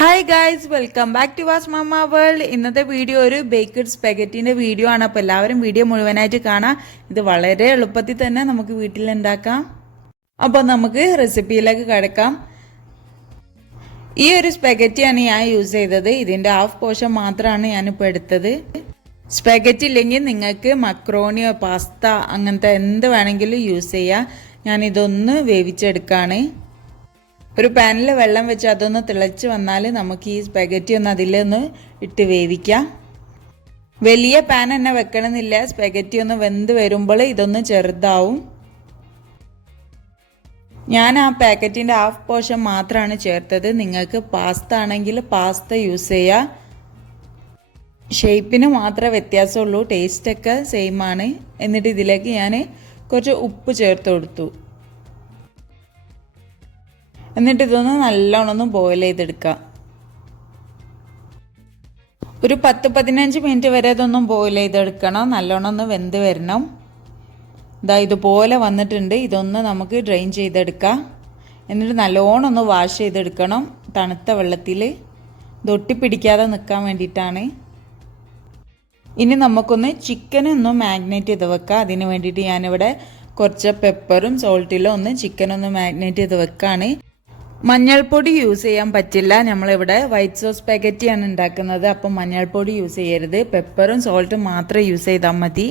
Hi guys, welcome back to വാസ് മമ്മ world. ഇന്നത്തെ വീഡിയോ ഒരു ബേക്ക്ഡ് സ്പെഗറ്റീൻ്റെ വീഡിയോ ആണ്. അപ്പോൾ എല്ലാവരും വീഡിയോ മുഴുവനായിട്ട് കാണാം. ഇത് വളരെ എളുപ്പത്തിൽ തന്നെ നമുക്ക് വീട്ടിലുണ്ടാക്കാം. അപ്പോൾ നമുക്ക് റെസിപ്പിയിലേക്ക് കിടക്കാം. ഈ ഒരു സ്പെഗറ്റിയാണ് ഞാൻ യൂസ് ചെയ്തത്. ഇതിൻ്റെ ഹാഫ് പോർഷൻ മാത്രമാണ് ഞാനിപ്പോൾ എടുത്തത്. സ്പെഗറ്റി ഇല്ലെങ്കിൽ നിങ്ങൾക്ക് മക്രോണിയോ പാസ്ത അങ്ങനത്തെ എന്ത് വേണമെങ്കിലും യൂസ് ചെയ്യാം. ഞാനിതൊന്ന് വേവിച്ചെടുക്കുകയാണ്. ഒരു പാനിൽ വെള്ളം വെച്ച് അതൊന്ന് തിളച്ച് വന്നാൽ നമുക്ക് ഈ സ്പെഗറ്റി ഒന്ന് അതിലൊന്ന് ഇട്ട് വേവിക്കാം. വലിയ പാൻ തന്നെ വെക്കണമെന്നില്ല. സ്പെഗറ്റി ഒന്ന് വെന്ത് വരുമ്പോൾ ഇതൊന്ന് ചെറുതാവും. ഞാൻ ആ പാക്കറ്റിൻ്റെ ഹാഫ് പോർഷൻ മാത്രമാണ് ചേർത്തത്. നിങ്ങൾക്ക് പാസ്ത ആണെങ്കിൽ പാസ്ത യൂസ് ചെയ്യാം. ഷേപ്പിന് മാത്രമേ വ്യത്യാസമുള്ളൂ, ടേസ്റ്റൊക്കെ സെയിം ആണ്. എന്നിട്ട് ഇതിലേക്ക് ഞാൻ കുറച്ച് ഉപ്പ് ചേർത്ത് കൊടുത്തു. എന്നിട്ട് ഇതൊന്ന് നല്ലോണം ഒന്ന് ബോയിൽ ചെയ്തെടുക്കാം. ഒരു 10-15 മിനിറ്റ് വരെ ഇതൊന്നും ബോയിൽ ചെയ്തെടുക്കണം. നല്ലോണം ഒന്ന് വെന്ത് വരണം. ഇതാ ഇതുപോലെ വന്നിട്ടുണ്ട്. ഇതൊന്ന് നമുക്ക് ഡ്രെയിൻ ചെയ്തെടുക്കാം. എന്നിട്ട് നല്ലോണം ഒന്ന് വാഷ് ചെയ്തെടുക്കണം തണുത്ത വെള്ളത്തിൽ. ഇതൊട്ടി പിടിക്കാതെ നിൽക്കാൻ വേണ്ടിയിട്ടാണ്. ഇനി നമുക്കൊന്ന് ചിക്കനൊന്ന് മാഗ്നേറ്റ് ചെയ്ത് വെക്കാം. അതിന് വേണ്ടിയിട്ട് ഞാനിവിടെ കുറച്ച് പെപ്പറും സോൾട്ടിലും ഒന്ന് ചിക്കനൊന്ന് മാഗ്നേറ്റ് ചെയ്ത് വെക്കാണ്. മഞ്ഞൾപ്പൊടി യൂസ് ചെയ്യാൻ പറ്റില്ല. നമ്മളിവിടെ വൈറ്റ് സോസ് സ്പെഗറ്റിയാണ് ഉണ്ടാക്കുന്നത്. അപ്പം മഞ്ഞൾപ്പൊടി യൂസ് ചെയ്യരുത്. പെപ്പറും സോൾട്ടും മാത്രം യൂസ് ചെയ്താൽ മതി.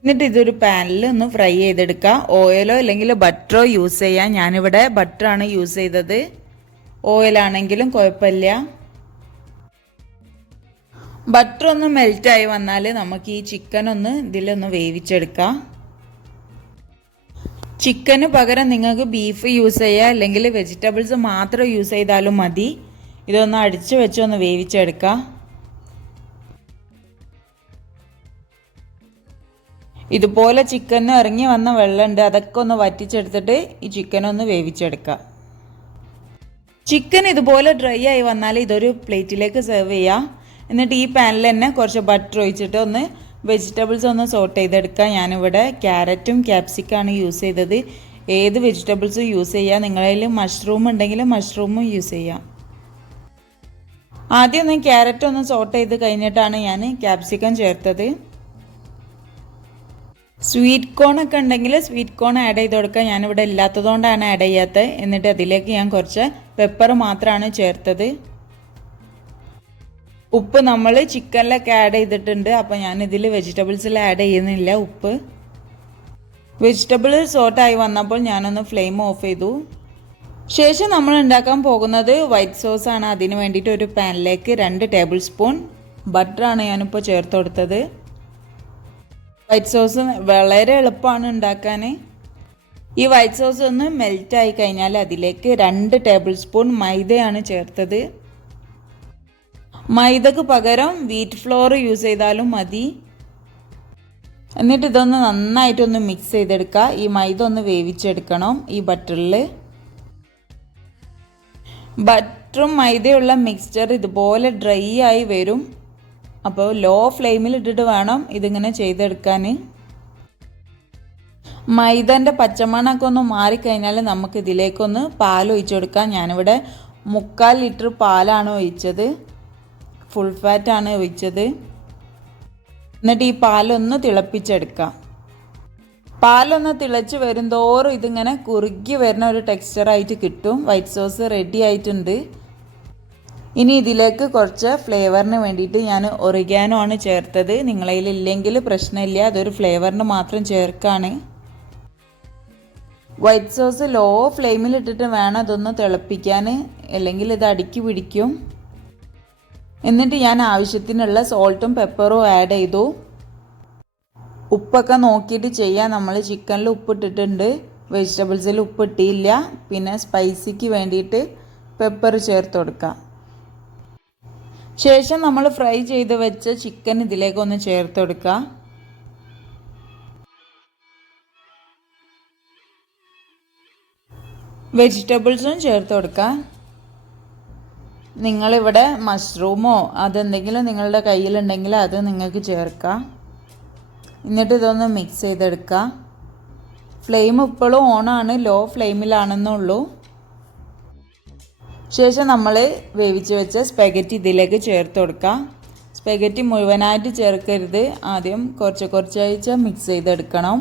എന്നിട്ട് ഇതൊരു പാനിൽ ഒന്ന് ഫ്രൈ ചെയ്തെടുക്കാം. ഓയിലോ അല്ലെങ്കിൽ ബട്ടറോ യൂസ് ചെയ്യാം. ഞാനിവിടെ ബട്ടറാണ് യൂസ് ചെയ്തത്. ഓയിലാണെങ്കിലും കുഴപ്പമില്ല. ബട്ടർ ഒന്ന് മെൽറ്റായി വന്നാൽ നമുക്ക് ഈ ചിക്കൻ ഒന്ന് ഇതിലൊന്ന് വേവിച്ചെടുക്കാം. ചിക്കന് പകരം നിങ്ങൾക്ക് ബീഫ് യൂസ് ചെയ്യുക, അല്ലെങ്കിൽ വെജിറ്റബിൾസ് മാത്രം യൂസ് ചെയ്താലും മതി. ഇതൊന്ന് അടിച്ചു വെച്ചൊന്ന് വേവിച്ചെടുക്കാം. ഇതുപോലെ ചിക്കന് ഇറങ്ങി വന്ന വെള്ളമുണ്ട്, അതൊക്കെ ഒന്ന് വറ്റിച്ചെടുത്തിട്ട് ഈ ചിക്കനൊന്ന് വേവിച്ചെടുക്കാം. ചിക്കൻ ഇതുപോലെ ഡ്രൈ ആയി വന്നാൽ ഇതൊരു പ്ലേറ്റിലേക്ക് സെർവ് ചെയ്യാം. എന്നിട്ട് ഈ പാനിൽ തന്നെ കുറച്ച് ബട്ടർ ഒഴിച്ചിട്ട് ഒന്ന് വെജിറ്റബിൾസ് ഒന്ന് സോട്ട് ചെയ്തെടുക്കാം. ഞാനിവിടെ ക്യാരറ്റും ക്യാപ്സിക്കാണ് യൂസ് ചെയ്തത്. ഏത് വെജിറ്റബിൾസും യൂസ് ചെയ്യാം. നിങ്ങളിൽ മഷ്റൂം ഉണ്ടെങ്കിൽ മഷ്റൂമും യൂസ് ചെയ്യാം. ആദ്യം ഒന്ന് ക്യാരറ്റ് ഒന്ന് സോട്ട് ചെയ്ത് കഴിഞ്ഞിട്ടാണ് ഞാൻ ക്യാപ്സിക്കം ചേർത്തത്. സ്വീറ്റ് കോൺ ഒക്കെ ഉണ്ടെങ്കിൽ സ്വീറ്റ് കോൺ ആഡ് ചെയ്ത് കൊടുക്കാം. ഞാനിവിടെ ഇല്ലാത്തതുകൊണ്ടാണ് ആഡ് ചെയ്യാത്തത്. എന്നിട്ട് അതിലേക്ക് ഞാൻ കുറച്ച് പെപ്പർ മാത്രമാണ് ചേർത്തത്. ഉപ്പ് നമ്മൾ ചിക്കനിലൊക്കെ ആഡ് ചെയ്തിട്ടുണ്ട്. അപ്പോൾ ഞാനിതിൽ വെജിറ്റബിൾസിൽ ആഡ് ചെയ്യുന്നില്ല ഉപ്പ്. വെജിറ്റബിൾ സോട്ടായി വന്നപ്പോൾ ഞാനൊന്ന് ഫ്ലെയിം ഓഫ് ചെയ്തു. ശേഷം നമ്മൾ ഉണ്ടാക്കാൻ പോകുന്നത് വൈറ്റ് സോസാണ്. അതിന് വേണ്ടിയിട്ട് ഒരു പാനിലേക്ക് 2 ടേബിൾ സ്പൂൺ ബട്ടറാണ് ഞാനിപ്പോൾ ചേർത്ത് കൊടുത്തത്. വൈറ്റ് സോസ് വളരെ എളുപ്പമാണ് ഉണ്ടാക്കാൻ. ഈ വൈറ്റ് സോസ് ഒന്ന് മെൽറ്റായി കഴിഞ്ഞാൽ അതിലേക്ക് 2 ടേബിൾ സ്പൂൺ മൈദയാണ് ചേർത്തത്. മൈദക്ക് പകരം വീറ്റ് ഫ്ലോർ യൂസ് ചെയ്താലും മതി. എന്നിട്ട് ഇതൊന്ന് നന്നായിട്ടൊന്ന് മിക്സ് ചെയ്തെടുക്കുക. ഈ മൈദ ഒന്ന് വേവിച്ചെടുക്കണം ഈ ബട്ടറിൽ. ബട്ടറും മൈദയുള്ള മിക്സ്ചർ ഇതുപോലെ ഡ്രൈ ആയി വരും. അപ്പോൾ ലോ ഫ്ലെയിമിൽ ഇട്ടിട്ട് വേണം ഇതിങ്ങനെ ചെയ്തെടുക്കാൻ. മൈദൻ്റെ പച്ചമണമൊക്കെ ഒന്ന് മാറിക്കഴിഞ്ഞാൽ നമുക്ക് ഇതിലേക്കൊന്ന് പാൽ ഒഴിച്ചു കൊടുക്കാം. ഞാനിവിടെ 3/4 ലിറ്റർ പാലാണ് ഒഴിച്ചത്. ഫുൾ ഫാറ്റാണ് ഒഴിച്ചത്. എന്നിട്ട് ഈ പാലൊന്ന് തിളപ്പിച്ചെടുക്കാം. പാലൊന്ന് തിളച്ച് വരുന്തോറും ഇതിങ്ങനെ കുറുകി വരുന്ന ഒരു ടെക്സ്ചറായിട്ട് കിട്ടും. വൈറ്റ് സോസ് റെഡി ആയിട്ടുണ്ട്. ഇനി ഇതിലേക്ക് കുറച്ച് ഫ്ലേവറിന് വേണ്ടിയിട്ട് ഞാൻ ഒറിഗാനോ ആണ് ചേർത്തത്. നിങ്ങളതിൽ ഇല്ലെങ്കിൽ പ്രശ്നമില്ല, അതൊരു ഫ്ലേവറിന് മാത്രം ചേർക്കാണ്. വൈറ്റ് സോസ് ലോ ഫ്ലെയിമിൽ ഇട്ടിട്ട് വേണം അതൊന്ന് തിളപ്പിക്കാൻ, അല്ലെങ്കിൽ ഇത് അടിക്ക് പിടിക്കും. എന്നിട്ട് ഞാൻ ആവശ്യത്തിനുള്ള സോൾട്ടും പെപ്പറും ആഡ് ചെയ്തു. ഉപ്പൊക്കെ നോക്കിയിട്ട് ചെയ്യാം. നമ്മൾ ചിക്കനിൽ ഉപ്പിട്ടിട്ടുണ്ട്, വെജിറ്റബിൾസിൽ ഉപ്പിട്ടില്ല. പിന്നെ സ്പൈസിക്ക് വേണ്ടിയിട്ട് പെപ്പർ ചേർത്ത് കൊടുക്കാം. ശേഷം നമ്മൾ ഫ്രൈ ചെയ്ത് വെച്ച ചിക്കൻ ഇതിലേക്കൊന്ന് ചേർത്ത് കൊടുക്കുക. വെജിറ്റബിൾസും ചേർത്ത് കൊടുക്കുക. നിങ്ങളിവിടെ മഷ്റൂമോ അതെന്തെങ്കിലും നിങ്ങളുടെ കയ്യിലുണ്ടെങ്കിൽ അത് നിങ്ങൾക്ക് ചേർക്കാം. എന്നിട്ട് ഇതൊന്ന് മിക്സ് ചെയ്തെടുക്കുക. ഫ്ലെയിം ഇപ്പോഴും ഓണാണ്, ലോ ഫ്ലെയിമിലാണെന്നുള്ളൂ. ശേഷം നമ്മൾ വേവിച്ച് വെച്ച സ്പാഗറ്റി ഇതിലേക്ക് ചേർത്ത് കൊടുക്കാം. സ്പാഗറ്റി മുഴുവനായിട്ട് ചേർക്കരുത്, ആദ്യം കുറച്ച് കുറച്ചായിട്ട് മിക്സ് ചെയ്തെടുക്കണം.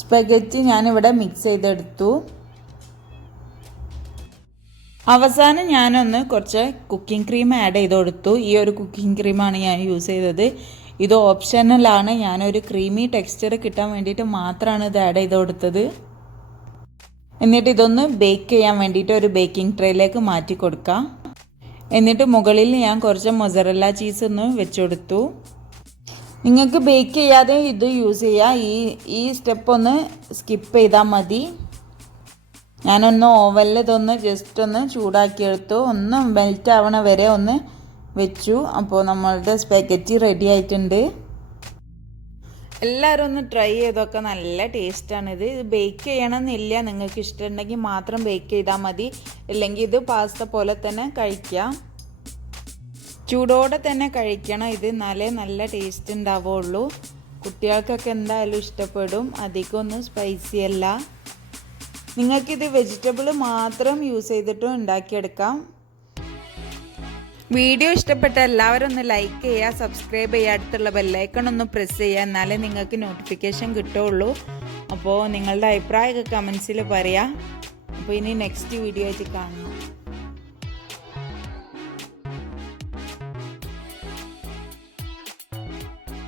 സ്പാഗറ്റി ഞാനിവിടെ മിക്സ് ചെയ്തെടുത്തു. അവസാനം ഞാനൊന്ന് കുറച്ച് കുക്കിംഗ് ക്രീം ആഡ് ചെയ്ത് കൊടുത്തു. ഈ ഒരു കുക്കിംഗ് ക്രീമാണ് ഞാൻ യൂസ് ചെയ്തത്. ഇത് ഓപ്ഷണലാണ്, ഞാനൊരു ക്രീമി ടെക്സ്ചർ കിട്ടാൻ വേണ്ടിയിട്ട് മാത്രമാണ് ഇത് ആഡ് ചെയ്ത് കൊടുത്തത്. എന്നിട്ട് ഇതൊന്ന് ബേക്ക് ചെയ്യാൻ വേണ്ടിയിട്ട് ഒരു ബേക്കിംഗ് ട്രേയിലേക്ക് മാറ്റി കൊടുക്കാം. എന്നിട്ട് മുകളിൽ ഞാൻ കുറച്ച് മൊസറല്ല ചീസ് ഒന്ന് വെച്ച് കൊടുത്തു. നിങ്ങൾക്ക് ബേക്ക് ചെയ്യാതെ ഇത് യൂസ് ചെയ്യാം, ഈ സ്റ്റെപ്പ് ഒന്ന് സ്കിപ്പ് ചെയ്താൽ മതി. ഞാനൊന്ന് ഓവനിൽ ഇതൊന്ന് ജസ്റ്റ് ഒന്ന് ചൂടാക്കിയെടുത്തു, ഒന്ന് മെൽറ്റ് ആവണ വരെ ഒന്ന് വെച്ചു. അപ്പോൾ നമ്മളുടെ സ്പാഗറ്റി റെഡി ആയിട്ടുണ്ട്. എല്ലാവരും ഒന്ന് ട്രൈ ചെയ്തൊക്കെ, നല്ല ടേസ്റ്റാണിത്. ഇത് ബേക്ക് ചെയ്യണമെന്നില്ല, നിങ്ങൾക്ക് ഇഷ്ടമുണ്ടെങ്കിൽ മാത്രം ബേക്ക് ചെയ്താൽ മതി, ഇല്ലെങ്കിൽ ഇത് പാസ്ത പോലെ തന്നെ കഴിക്കാം. ചൂടോടെ തന്നെ കഴിക്കണം, ഇത് എന്നാലേ നല്ല ടേസ്റ്റ് ഉണ്ടാവുള്ളൂ. കുട്ടികൾക്കൊക്കെ എന്തായാലും ഇഷ്ടപ്പെടും, അധികമൊന്നും സ്പൈസി അല്ല. നിങ്ങൾക്കിത് വെജിറ്റബിൾ മാത്രം യൂസ് ചെയ്തിട്ടും ഉണ്ടാക്കിയെടുക്കാം. വീഡിയോ ഇഷ്ടപ്പെട്ട എല്ലാവരും ഒന്ന് ലൈക്ക് ചെയ്യുക, സബ്സ്ക്രൈബ് ചെയ്യുക, അടുത്തുള്ള ബെല്ലൈക്കൺ ഒന്ന് പ്രസ് ചെയ്യുക, എന്നാലേ നിങ്ങൾക്ക് നോട്ടിഫിക്കേഷൻ കിട്ടുള്ളൂ. അപ്പോൾ നിങ്ങളുടെ അഭിപ്രായമൊക്കെ കമൻസിൽ പറയാം. അപ്പോൾ ഇനി നെക്സ്റ്റ് വീഡിയോ ആയിട്ട് കാണാം.